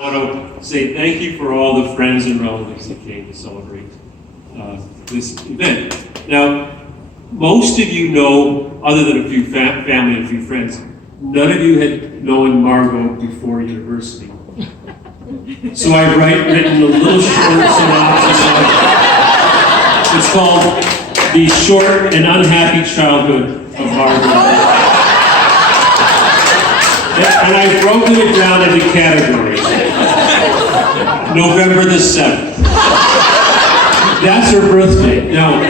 I want to say thank you for all the friends and relatives that came to celebrate this event. Now, most of you know, other than a few family and a few friends, none of you had known Margot before university. So I've written a little short synopsis of it. It's called The Short and Unhappy Childhood of Margot. And I've broken it down into categories. November the 7th. That's her birthday. Now,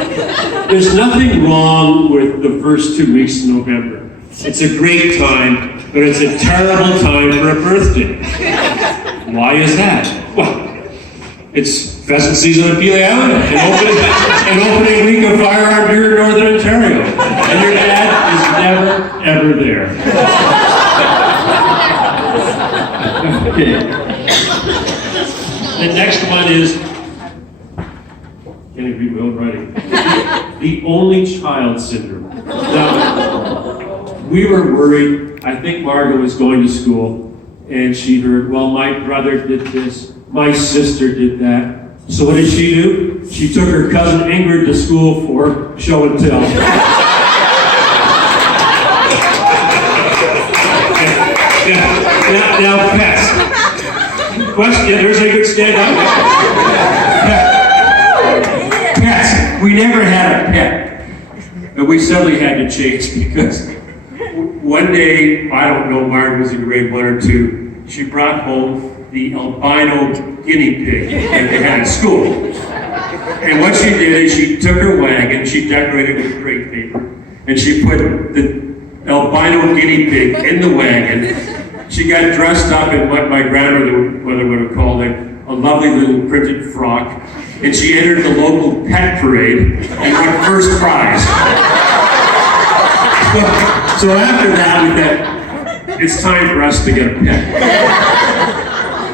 there's nothing wrong with the first 2 weeks in November. It's a great time, but it's a terrible time for a birthday. Why is that? Well, it's pheasant season on Pelee Island, an opening week of firearm deer in Northern Ontario, and your dad is never, ever there. Okay. The next one is, can't even read my own writing, the only child syndrome. Now, we were worried. I think Margot was going to school, and she heard, well, my brother did this, my sister did that. So what did she do? She took her cousin Ingrid to school for show and tell. Now, pets. Question, yeah, there's a good stand up. Pets. We never had a pet. But we suddenly had to change because one day, I don't know, Margaret was in grade 1 or 2, she brought home the albino guinea pig that they had at school. And what she did is she took her wagon, she decorated it with crepe paper, and she put the albino guinea pig in the wagon. She got dressed up in what my grandmother would have called a lovely little printed frock, and she entered the local pet parade and won first prize. So after that, we thought, it's time for us to get a pet.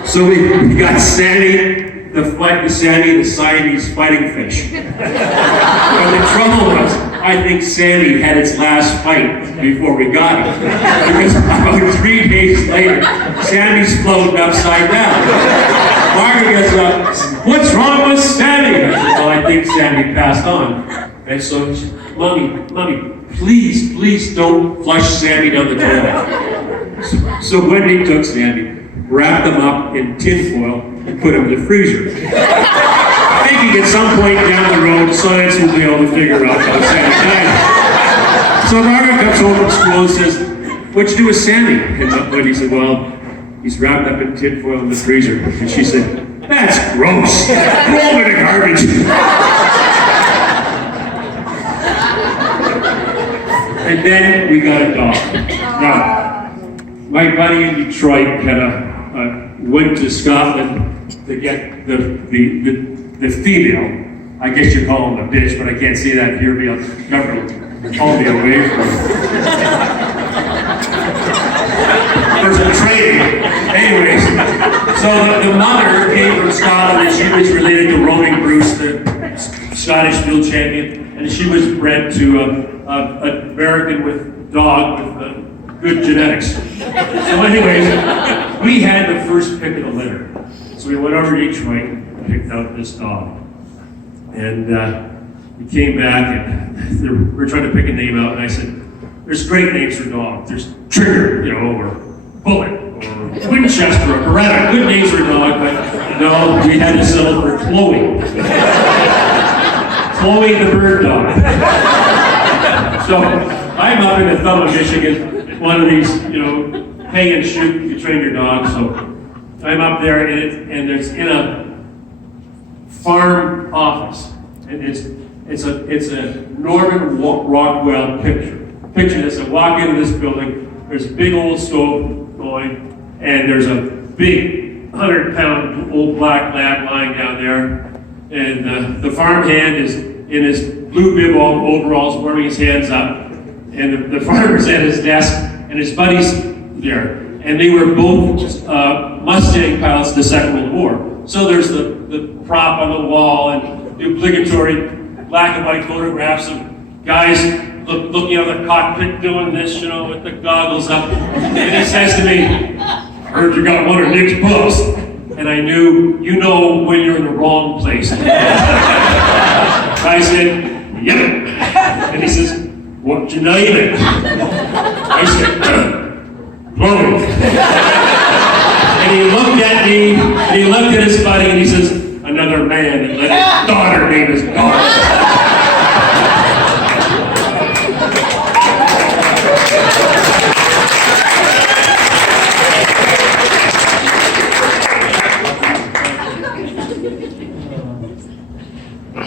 So we got Sammy, the Siamese fighting fish. And the trouble was, I think Sammy had its last fight before we got it. Because about 3 days later, Sammy's floating upside down. Margaret gets up, what's wrong with Sammy? I said, well, I think Sammy passed on. And so, Mommy, please don't flush Sammy down the toilet. So Wendy took Sammy, wrapped him up in tinfoil, and put him in the freezer. Thinking at some point down the road, science will be able to figure out how Sammy died. So Margaret comes home from school and says, what'd you do with Sammy? And Wendy said, well, he's wrapped up in tinfoil in the freezer. And she said, that's gross. Throw him in the garbage. And then we got a dog. Now, my buddy in Detroit went to Scotland to get the female. I guess you call him a bitch, but I can't say that here. Government call me away from for training. Anyways, so the mother came from Scotland, and she was related to Roaming Bruce, the Scottish field champion, and she was bred to an American with dog with good genetics. So anyways, we had the first pick of the litter. So we went over to Detroit and picked out this dog. And we came back and we were trying to pick a name out, and I said, there's great names for dogs. There's Trigger, or Bullet, or Winchester, or Beretta. Good names for a dog, but no, we had to settle for Chloe. Chloe the bird dog. So I'm up in the Thumb of Michigan, one of these, pay and shoot, you train your dog. So I'm up there, and there's in a farm office, and it's a Norman Rockwell picture. Picture this: I walk into this building. There's a big old stove going, and there's a big 100-pound old black lad lying down there, and the farmhand is in his blue bib overalls, warming his hands up, and the farmer's at his desk, and his buddies there, and they were both Mustang pilots in the Second World War. So there's the prop on the wall and the obligatory black and white photographs of guys looking out of the cockpit doing this, with the goggles up. And he says to me, I heard you got one of Nick's books. and I knew, you know when you're in the wrong place. I said, yep. And he says, what's your name? I said, plumbing. And he looked at me, and he looked at his buddy, and he says, another man, and let his daughter name his daughter.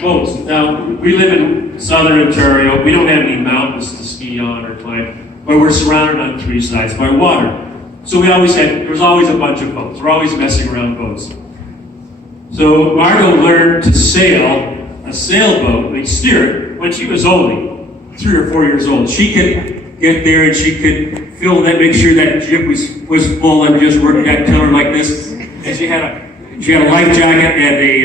Boats. Now, we live in southern Ontario. We don't have any mountains to ski on or climb, but we're surrounded on three sides by water. So there was always a bunch of boats. We're always messing around boats. So Margot learned to sail a sailboat, and steer it, when she was only 3 or 4 years old. She could get there and she could fill that, make sure that jib was full, and just work that tiller like this. And she had a life jacket and a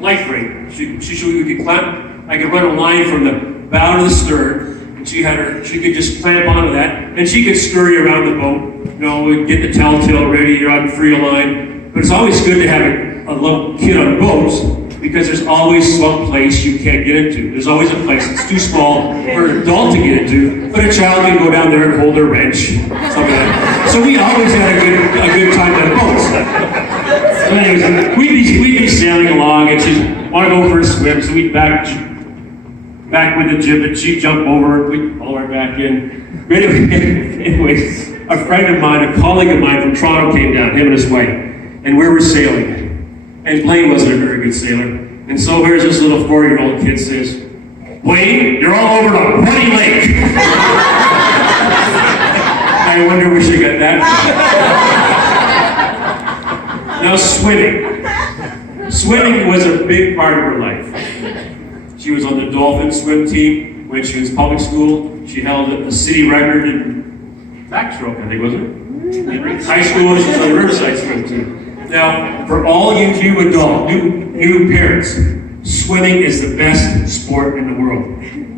life ring. We could climb. I could run a line from the bow to the stern. She could just clamp onto that, and she could scurry around the boat, get the telltale ready, you're on free line. But it's always good to have a little kid on boats, because there's always some place you can't get into. There's always a place that's too small for an adult to get into, but a child can go down there and hold a wrench, something like that. So we always had a good time on boats. So anyways, we'd be sailing along, and she'd want to go for a swim, so we'd back with the jib, and she'd jump over, we'd pull her back in. Anyways, a friend of mine, a colleague of mine from Toronto came down, him and his wife, and we were sailing. And Blaine wasn't a very good sailor. And so here's this little 4-year-old kid says, Blaine, you're all over the bloody lake. I wonder where she got that from. Now swimming. Swimming was a big part of her life. She was on the Dolphin swim team when she was in public school. She held a city record in backstroke, I think, wasn't it? In high school, she was on the Riverside swim team. Now, for all you new parents, swimming is the best sport in the world.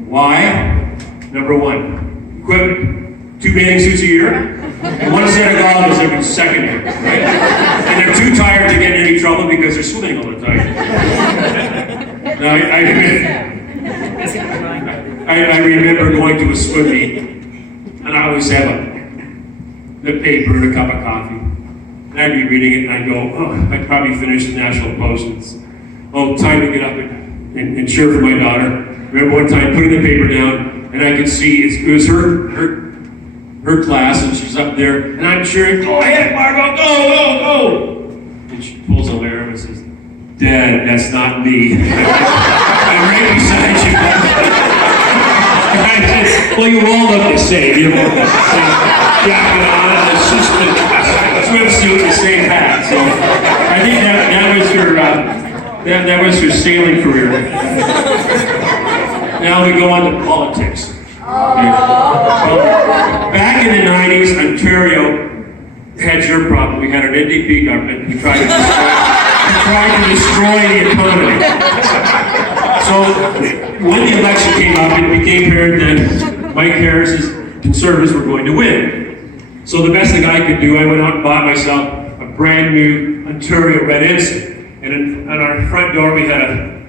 Why? Number one, equipment. 2 bathing suits a year, and 1 set of goggles every second year, right? And they're too tired to get in any trouble because they're swimming all the time. Now, I remember going to a swim meet, and I always have the paper and a cup of coffee. And I'd be reading it, and I'd go, I'd probably finish the National Post. Time to get up and cheer for my daughter. Remember one time putting the paper down, and I could see it was her class, and she's up there, and I'm cheering, go ahead, Margot, go! And she pulls a layer and says, Dad, that's not me. I'm right beside you. And I said, well, you all look the same. You all look the same jacket on, and it's just the swimsuit and the same hat. So I think that was your sailing career. Now we go on to politics. Okay. Well, back in the 90s, Ontario had your problem. We had an NDP government who tried to destroy the economy. So when the election came up, it became apparent that Mike Harris's Conservatives were going to win. So the best thing I could do, I went out and bought myself a brand new Ontario red ensign. And on our front door, we had a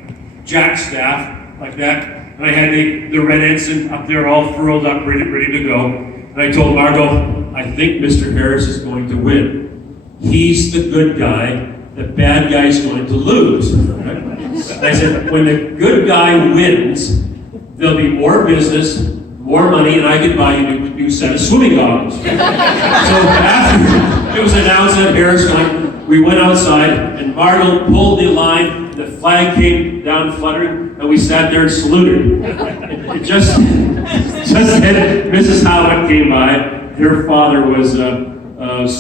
jack staff like that. And I had the red ensign up there all furled up, ready to go. And I told Margot, I think Mr. Harris is going to win. He's the good guy. The bad guy's going to lose. Right? And I said, when the good guy wins, there'll be more business, more money, and I can buy you a new set of swimming goggles. So after it was announced that Harris won, we went outside, and Margot pulled the line, the flag came down fluttering, and we sat there and saluted. It just then Mrs. Howard came by. Her father was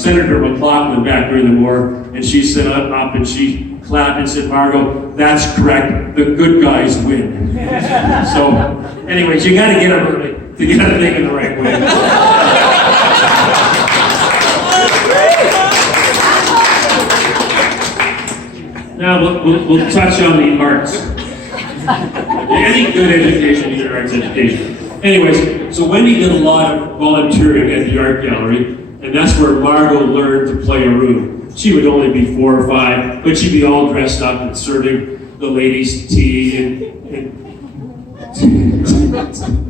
Senator McLaughlin back during the war, and she stood up and she clapped and said, Margot, that's correct, the good guys win. So, anyways, you gotta get them early to get them thinking the right way. Now we'll touch on the arts. Any good education is arts education. Anyways, so Wendy did a lot of volunteering at the art gallery, and that's where Margot learned to play a room. She would only be 4 or 5, but she'd be all dressed up and serving the ladies tea and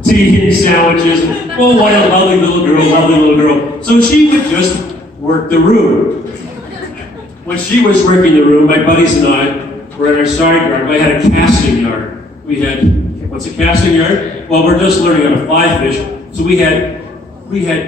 tea and sandwiches. Oh, what a lovely little girl. So she would just work the room. When she was working the room, my buddies and I were in our side yard. I had a casting yard. We had, what's a casting yard? Well, we're just learning how to fly fish. So we had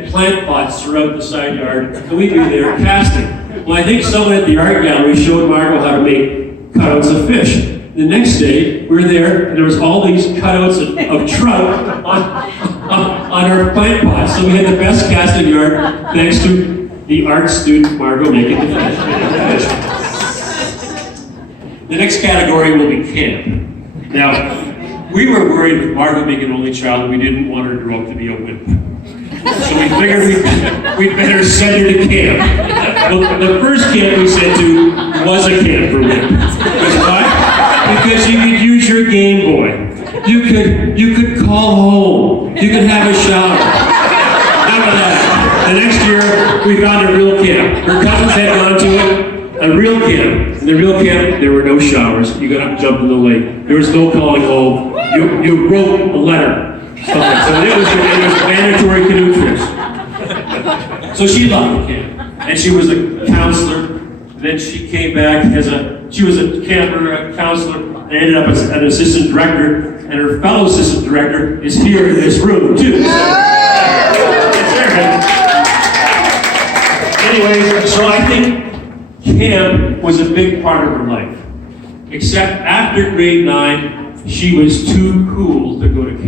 plant pots throughout the side yard, and we'd be there casting. Well, I think someone at the art gallery showed Margot how to make cutouts of fish. The next day, we were there, and there was all these cutouts of trout on our plant pots. So we had the best casting yard thanks to the art student Margot making the fish. The next category will be camp. Now, we were worried with Margot being an only child, we didn't want her to grow up to be a wimp. So we figured we'd better send her to camp. Well, the first camp we sent to was a camp for wimp. Because why? Because you could use your Game Boy. You could call home. You could have a shower. None of that. The next year, we found a real camp. Her cousins had gone to a real camp. In the real camp, there were no showers. You got to jump in the lake. There was no calling home. You wrote a letter. So it was mandatory canoe trips. So she loved the camp. And she was a counselor. Then she came back she was a camper, a counselor, and ended up as an assistant director. And her fellow assistant director is here in this room, too. Anyways, so I think camp was a big part of her life. Except after grade 9, she was too cool to go to camp.